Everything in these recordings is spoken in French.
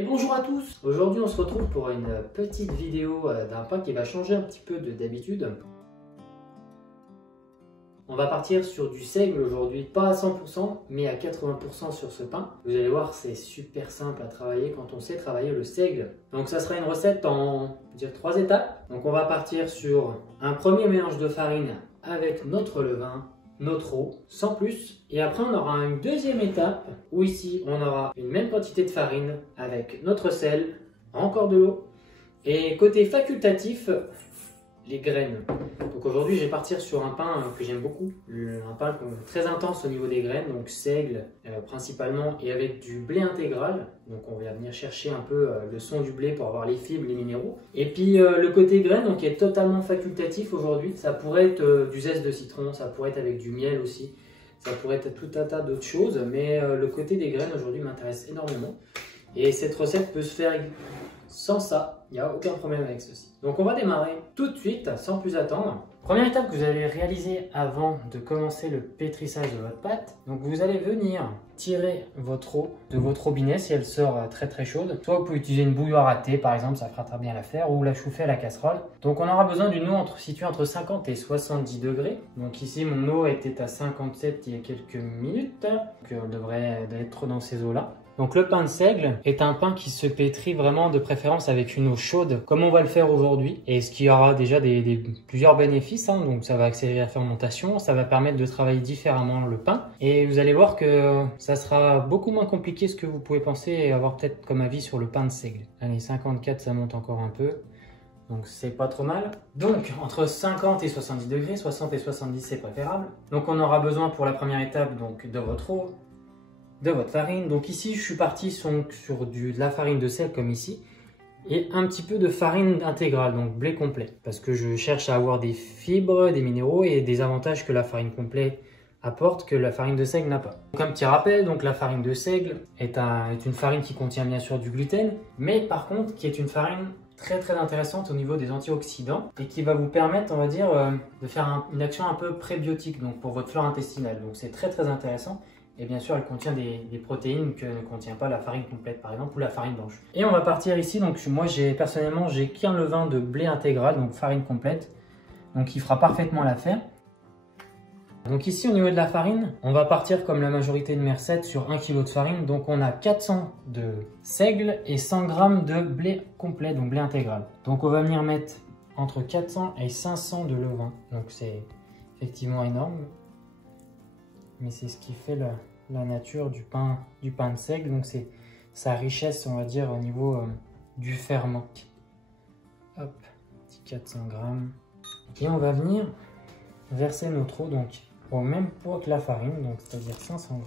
Et bonjour à tous. Aujourd'hui on se retrouve pour une petite vidéo d'un pain qui va changer un petit peu d'habitude. On va partir sur du seigle aujourd'hui, pas à 100% mais à 80% sur ce pain. Vous allez voir, c'est super simple à travailler quand on sait travailler le seigle. Donc ça sera une recette en 3 étapes. Donc on va partir sur un premier mélange de farine avec notre levain, notre eau, sans plus. Et après, on aura une deuxième étape où ici, on aura une même quantité de farine avec notre sel, encore de l'eau. Et côté facultatif, les graines. Donc aujourd'hui, je vais partir sur un pain que j'aime beaucoup. Un pain très intense au niveau des graines, donc seigle principalement et avec du blé intégral. Donc on va venir chercher un peu le son du blé pour avoir les fibres, les minéraux. Et puis le côté graines, donc, qui est totalement facultatif aujourd'hui. Ça pourrait être du zeste de citron, ça pourrait être avec du miel aussi. Ça pourrait être tout un tas d'autres choses. Mais le côté des graines aujourd'hui m'intéresse énormément. Et cette recette peut se faire sans ça, il n'y a aucun problème avec ceci. Donc on va démarrer tout de suite, sans plus attendre. Première étape que vous allez réaliser avant de commencer le pétrissage de votre pâte. Donc vous allez venir tirer votre eau de votre robinet si elle sort très chaude. Soit vous pouvez utiliser une bouilloire à thé par exemple, ça fera très bien l'affaire, ou la chauffer à la casserole. Donc on aura besoin d'une eau située entre 50 et 70 degrés. Donc ici mon eau était à 57 il y a quelques minutes. Donc elle devrait être dans ces eaux-là. Donc le pain de seigle est un pain qui se pétrit vraiment de préférence avec une eau chaude, comme on va le faire aujourd'hui, et ce qui aura déjà plusieurs bénéfices. Donc ça va accélérer la fermentation, ça va permettre de travailler différemment le pain, et vous allez voir que ça sera beaucoup moins compliqué ce que vous pouvez penser et avoir peut-être comme avis sur le pain de seigle. Allez, 54, ça monte encore un peu. Donc c'est pas trop mal. Donc entre 50 et 70 degrés, 60 et 70 c'est préférable. Donc on aura besoin pour la première étape donc de votre eau, de votre farine. Donc ici je suis parti sur de la farine de sel comme ici et un petit peu de farine intégrale, donc blé complet, parce que je cherche à avoir des fibres, des minéraux et des avantages que la farine complète apporte que la farine de seigle n'a pas. Donc un petit rappel, donc la farine de seigle est une farine qui contient bien sûr du gluten, mais par contre qui est une farine très intéressante au niveau des antioxydants et qui va vous permettre, on va dire, de faire une action un peu prébiotique donc pour votre flore intestinale. Donc c'est très intéressant. Et bien sûr, elle contient des protéines que ne contient pas la farine complète, par exemple, ou la farine blanche. Et on va partir ici. Donc moi, personnellement, j'ai qu'un levain de blé intégral, donc farine complète. Donc il fera parfaitement l'affaire. Donc ici, au niveau de la farine, on va partir comme la majorité de mes recettes sur 1 kg de farine. Donc on a 400 de seigle et 100 g de blé complet, donc blé intégral. Donc on va venir mettre entre 400 et 500 de levain. Donc c'est effectivement énorme. Mais c'est ce qui fait la nature du pain de seigle, donc c'est sa richesse, on va dire, au niveau du ferment. Hop, petit 400 g. Et on va venir verser notre eau donc au même poids que la farine, donc c'est-à-dire 500 g.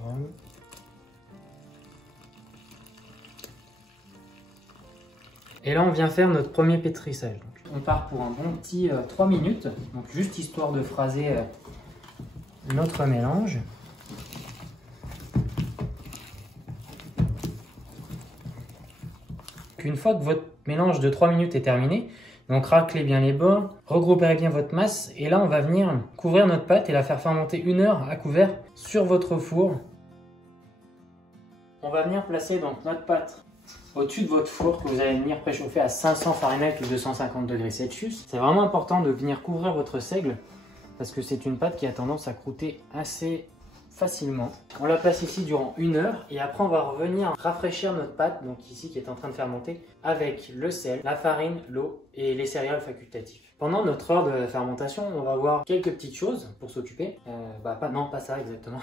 Et là, on vient faire notre premier pétrissage. Donc, on part pour un bon petit 3 minutes, donc juste histoire de phraser notre mélange. Une fois que votre mélange de 3 minutes est terminé, donc raclez bien les bords, regroupez bien votre masse et là on va venir couvrir notre pâte et la faire fermenter 1 heure à couvert sur votre four. On va venir placer donc notre pâte au-dessus de votre four que vous allez venir préchauffer à 500 Fahrenheit ou 250 degrés Celsius. C'est vraiment important de venir couvrir votre seigle parce que c'est une pâte qui a tendance à croûter assez facilement. On la place ici durant 1 heure et après on va revenir rafraîchir notre pâte, donc ici qui est en train de fermenter, avec le sel, la farine, l'eau et les céréales facultatifs. Pendant notre heure de fermentation, on va voir quelques petites choses pour s'occuper. Non, pas ça exactement.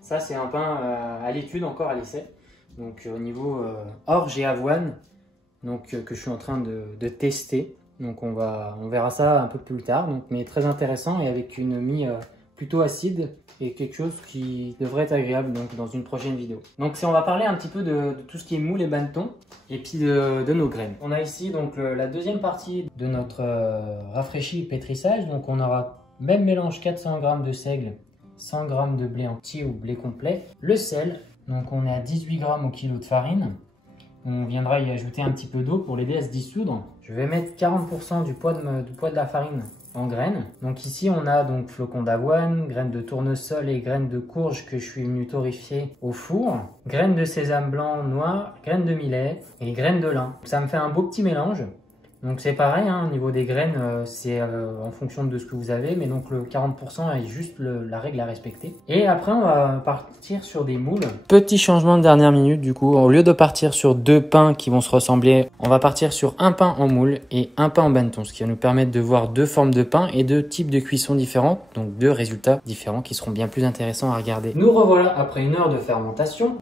Ça c'est un pain à l'étude, encore à l'essai. Donc au niveau orge et avoine, donc que je suis en train de tester. Donc on verra ça un peu plus tard, donc, mais très intéressant et avec une mie plutôt acide et quelque chose qui devrait être agréable donc, dans une prochaine vidéo. Donc on va parler un petit peu de tout ce qui est moule et bannetons et puis de nos graines. On a ici donc la deuxième partie de notre rafraîchi pétrissage. Donc on aura même mélange 400 g de seigle, 100 g de blé entier ou blé complet, le sel, donc on est à 18 g au kilo de farine. On viendra y ajouter un petit peu d'eau pour l'aider à se dissoudre. Je vais mettre 40% du poids de la farine en graines. Donc ici on a donc flocons d'avoine, graines de tournesol et graines de courge que je suis venu torréfier au four, graines de sésame blanc noir, graines de millet et graines de lin. Ça me fait un beau petit mélange. Donc c'est pareil, hein, au niveau des graines, c'est en fonction de ce que vous avez, mais donc le 40% est juste la règle à respecter. Et après on va partir sur des moules. Petit changement de dernière minute du coup, au lieu de partir sur 2 pains qui vont se ressembler, on va partir sur un pain en moule et un pain en banneton, ce qui va nous permettre de voir 2 formes de pain et 2 types de cuisson différents, donc 2 résultats différents qui seront bien plus intéressants à regarder. Nous revoilà après 1 heure de fermentation.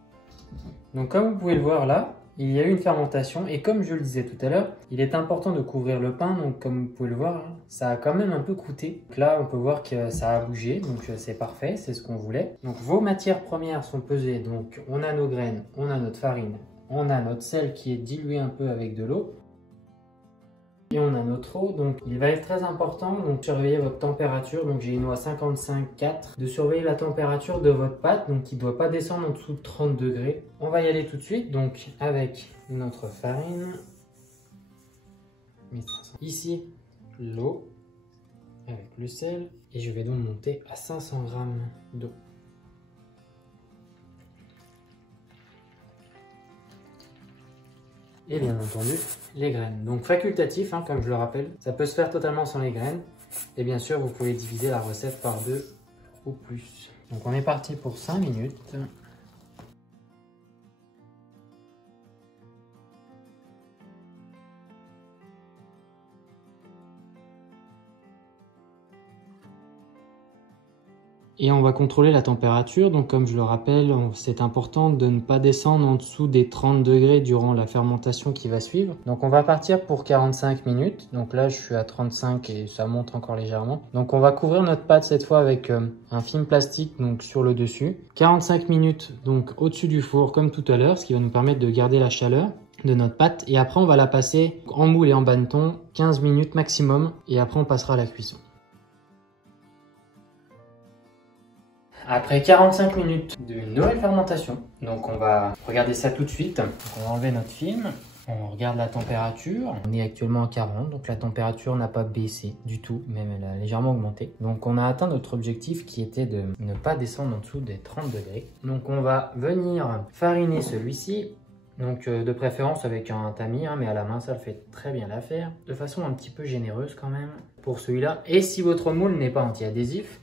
Donc comme vous pouvez le voir là, il y a eu une fermentation et comme je le disais tout à l'heure, il est important de couvrir le pain. Donc comme vous pouvez le voir, ça a quand même un peu croûté. Donc là, on peut voir que ça a bougé, donc c'est parfait, c'est ce qu'on voulait. Donc vos matières premières sont pesées. Donc on a nos graines, on a notre farine, on a notre sel qui est dilué un peu avec de l'eau. Et on a notre eau, donc il va être très important donc surveiller votre température. Donc j'ai une eau à 55,4, de surveiller la température de votre pâte, donc qui ne doit pas descendre en dessous de 30 degrés. On va y aller tout de suite, donc avec notre farine. Ici l'eau avec le sel et je vais donc monter à 500 g d'eau. Et bien entendu, les graines. Donc facultatif, hein, comme je le rappelle, ça peut se faire totalement sans les graines. Et bien sûr, vous pouvez diviser la recette par 2 ou plus. Donc on est parti pour 5 minutes. Et on va contrôler la température, donc comme je le rappelle, c'est important de ne pas descendre en dessous des 30 degrés durant la fermentation qui va suivre. Donc on va partir pour 45 minutes, donc là je suis à 35 et ça monte encore légèrement. Donc on va couvrir notre pâte cette fois avec un film plastique donc sur le dessus. 45 minutes donc au-dessus du four comme tout à l'heure, ce qui va nous permettre de garder la chaleur de notre pâte. Et après on va la passer en moule et en banneton, 15 minutes maximum, et après on passera à la cuisson. Après 45 minutes d'une nouvelle fermentation, donc on va regarder ça tout de suite. Donc on va enlever notre film, on regarde la température. On est actuellement à 40, donc la température n'a pas baissé du tout, même elle a légèrement augmenté. Donc on a atteint notre objectif qui était de ne pas descendre en dessous des 30 degrés. Donc on va venir fariner celui-ci. Donc de préférence avec un tamis, hein, mais à la main ça le fait très bien l'affaire. De façon un petit peu généreuse quand même pour celui-là. Et si votre moule n'est pas anti-adhésif,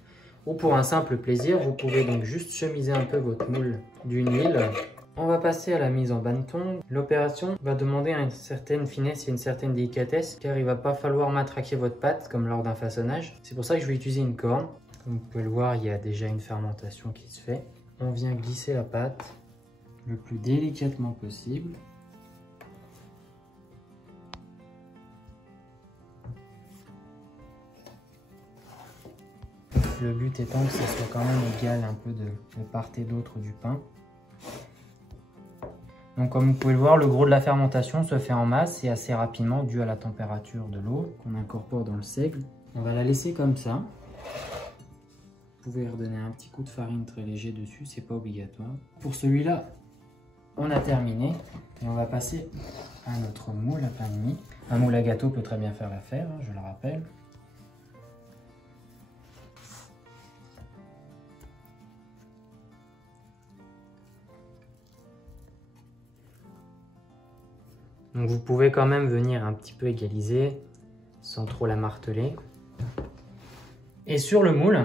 ou pour un simple plaisir, vous pouvez donc juste chemiser un peu votre moule d'une huile. On va passer à la mise en banneton. L'opération va demander une certaine finesse et une certaine délicatesse car il ne va pas falloir matraquer votre pâte comme lors d'un façonnage. C'est pour ça que je vais utiliser une corne. Comme vous pouvez le voir, il y a déjà une fermentation qui se fait. On vient glisser la pâte le plus délicatement possible. Le but étant que ça soit quand même égal un peu de part et d'autre du pain. Donc comme vous pouvez le voir, le gros de la fermentation se fait en masse et assez rapidement dû à la température de l'eau qu'on incorpore dans le seigle. On va la laisser comme ça. Vous pouvez redonner un petit coup de farine très léger dessus, c'est pas obligatoire. Pour celui-là, on a terminé et on va passer à notre moule à pain de mie. Un moule à gâteau peut très bien faire l'affaire, hein, je le rappelle. Donc vous pouvez quand même venir un petit peu égaliser sans trop la marteler. Et sur le moule,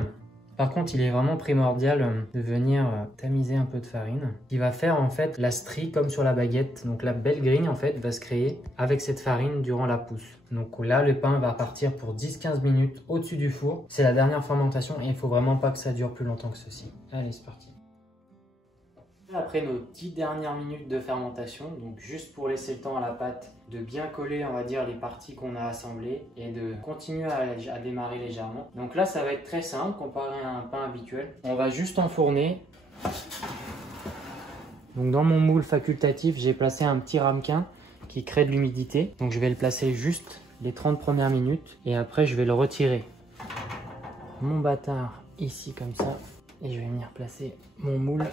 par contre, il est vraiment primordial de venir tamiser un peu de farine qui va faire en fait la strie comme sur la baguette. Donc la belle grille en fait va se créer avec cette farine durant la pousse. Donc là, le pain va partir pour 10-15 minutes au-dessus du four. C'est la dernière fermentation et il ne faut vraiment pas que ça dure plus longtemps que ceci. Allez, c'est parti. Après nos 10 dernières minutes de fermentation, donc juste pour laisser le temps à la pâte de bien coller, on va dire, les parties qu'on a assemblées et de continuer à démarrer légèrement. Donc là, ça va être très simple comparé à un pain habituel. On va juste enfourner. Donc dans mon moule facultatif, j'ai placé un petit ramequin qui crée de l'humidité. Donc je vais le placer juste les 30 premières minutes et après je vais le retirer. Mon bâtard ici comme ça et je vais venir placer mon moule.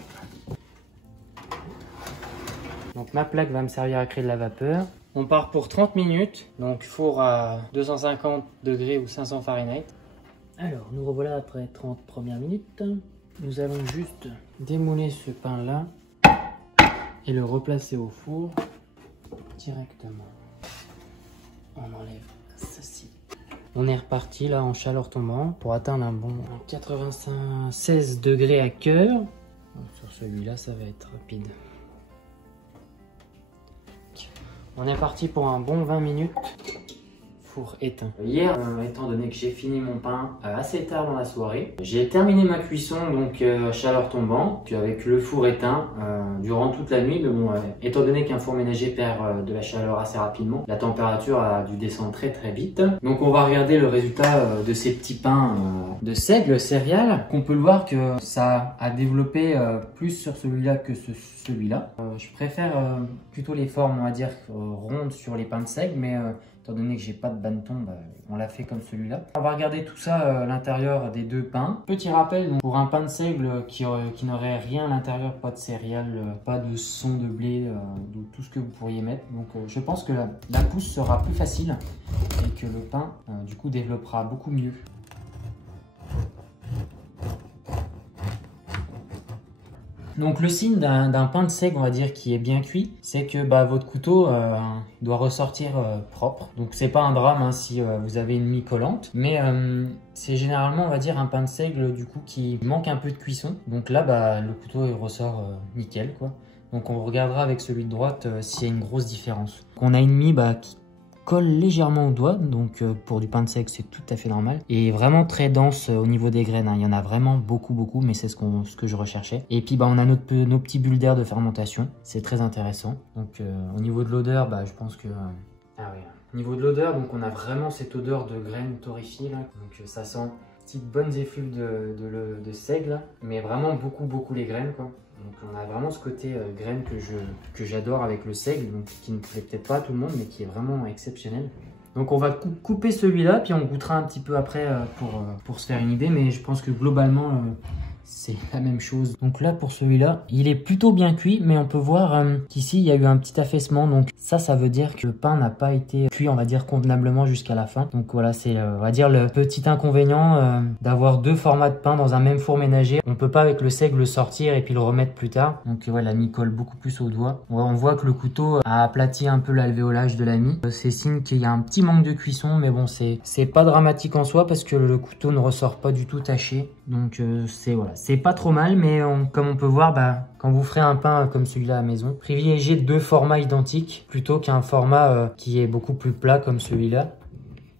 Donc ma plaque va me servir à créer de la vapeur On part pour 30 minutes, donc four à 250 degrés ou 500 Fahrenheit. Alors, nous revoilà après 30 premières minutes. Nous allons juste démouler ce pain-là et le replacer au four directement. On enlève ceci. On est reparti là en chaleur tombante pour atteindre un bon 96 degrés à cœur. Sur celui-là, ça va être rapide. On est parti pour un bon 20 minutes. Four éteint. Hier, étant donné que j'ai fini mon pain assez tard dans la soirée, j'ai terminé ma cuisson donc chaleur tombante avec le four éteint durant toute la nuit. Mais bon, étant donné qu'un four ménager perd de la chaleur assez rapidement, la température a dû descendre très vite. Donc on va regarder le résultat de ces petits pains de seigle céréales. On peut le voir que ça a développé plus sur celui-là que celui-là. Je préfère plutôt les formes, on va dire, rondes sur les pains de seigle, mais étant donné que j'ai pas de bannetons, on l'a fait comme celui-là. On va regarder tout ça à l'intérieur des deux pains. Petit rappel, donc, pour un pain de seigle qui n'aurait rien à l'intérieur, pas de céréales, pas de son de blé, de tout ce que vous pourriez mettre. Donc je pense que la pousse sera plus facile et que le pain du coup développera beaucoup mieux. Donc le signe d'un pain de seigle, on va dire, qui est bien cuit, c'est que votre couteau doit ressortir propre. Donc c'est pas un drame si vous avez une mie collante, mais c'est généralement, on va dire, un pain de seigle du coup qui manque un peu de cuisson. Donc là, le couteau il ressort nickel quoi. Donc on regardera avec celui de droite s'il y a une grosse différence. Donc, on a une mie qui colle légèrement au doigt, donc pour du pain de seigle c'est tout à fait normal, et vraiment très dense au niveau des graines, il y en a vraiment beaucoup, mais c'est ce que je recherchais. Et puis on a nos petits bulles d'air de fermentation, c'est très intéressant. Donc au niveau de l'odeur, je pense que au niveau de l'odeur, donc on a vraiment cette odeur de graines torréfiées là, donc ça sent petites bonnes effluves de seigle là, mais vraiment beaucoup les graines quoi. Donc on a vraiment ce côté graine que j'adore avec le seigle, donc qui ne plaît peut-être pas à tout le monde, mais qui est vraiment exceptionnel. Donc on va couper celui-là, puis on goûtera un petit peu après pour se faire une idée, mais je pense que globalement c'est la même chose. Donc là pour celui-là, il est plutôt bien cuit, mais on peut voir qu'ici il y a eu un petit affaissement, donc ça veut dire que le pain n'a pas été cuit, on va dire, convenablement jusqu'à la fin. Donc voilà, c'est on va dire le petit inconvénient d'avoir deux formats de pain dans un même four ménager. On peut pas avec le seigle le sortir et puis le remettre plus tard. Donc voilà, la mie colle beaucoup plus au doigt. On voit que le couteau a aplati un peu l'alvéolage de la mie. C'est signe qu'il y a un petit manque de cuisson, mais bon, c'est pas dramatique en soi parce que le couteau ne ressort pas du tout taché. Donc c'est pas trop mal, mais comme on peut voir, quand vous ferez un pain comme celui-là à la maison, privilégiez deux formats identiques plutôt qu'un format qui est beaucoup plus plat comme celui-là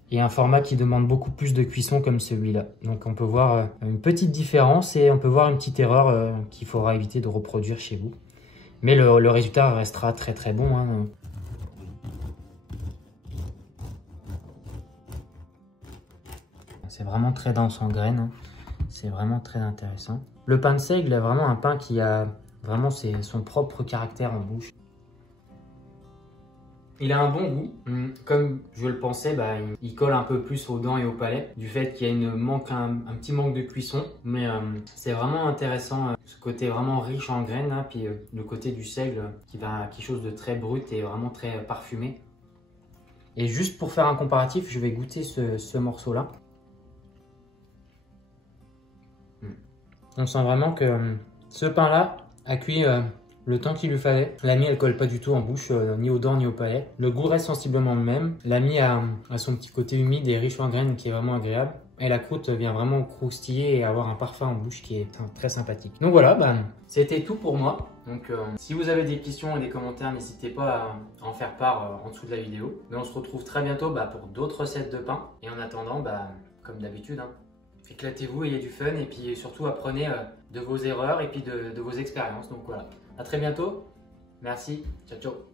et un format qui demande beaucoup plus de cuisson comme celui-là. Donc on peut voir une petite différence et on peut voir une petite erreur qu'il faudra éviter de reproduire chez vous. Mais le résultat restera très bon. C'est vraiment très dense en graines. C'est vraiment très intéressant. Le pain de seigle est vraiment un pain qui a vraiment son propre caractère en bouche. Il a un bon goût. Comme je le pensais, il colle un peu plus aux dents et au palais du fait qu'il y a un petit manque de cuisson. Mais c'est vraiment intéressant, ce côté vraiment riche en graines, puis le côté du seigle qui va à quelque chose de très brut et vraiment très parfumé. Et juste pour faire un comparatif, je vais goûter ce morceau-là. On sent vraiment que ce pain-là a cuit le temps qu'il lui fallait. La mie, elle colle pas du tout en bouche, ni aux dents ni au palais. Le goût reste sensiblement le même. La mie a son petit côté humide et riche en graines qui est vraiment agréable. Et la croûte vient vraiment croustiller et avoir un parfum en bouche qui est très sympathique. Donc voilà, c'était tout pour moi. Donc si vous avez des questions et des commentaires, n'hésitez pas à en faire part en dessous de la vidéo. Mais on se retrouve très bientôt pour d'autres recettes de pain. Et en attendant, comme d'habitude, éclatez-vous, ayez du fun et puis surtout apprenez de vos erreurs et puis de vos expériences. Donc voilà, à très bientôt. Merci, ciao ciao.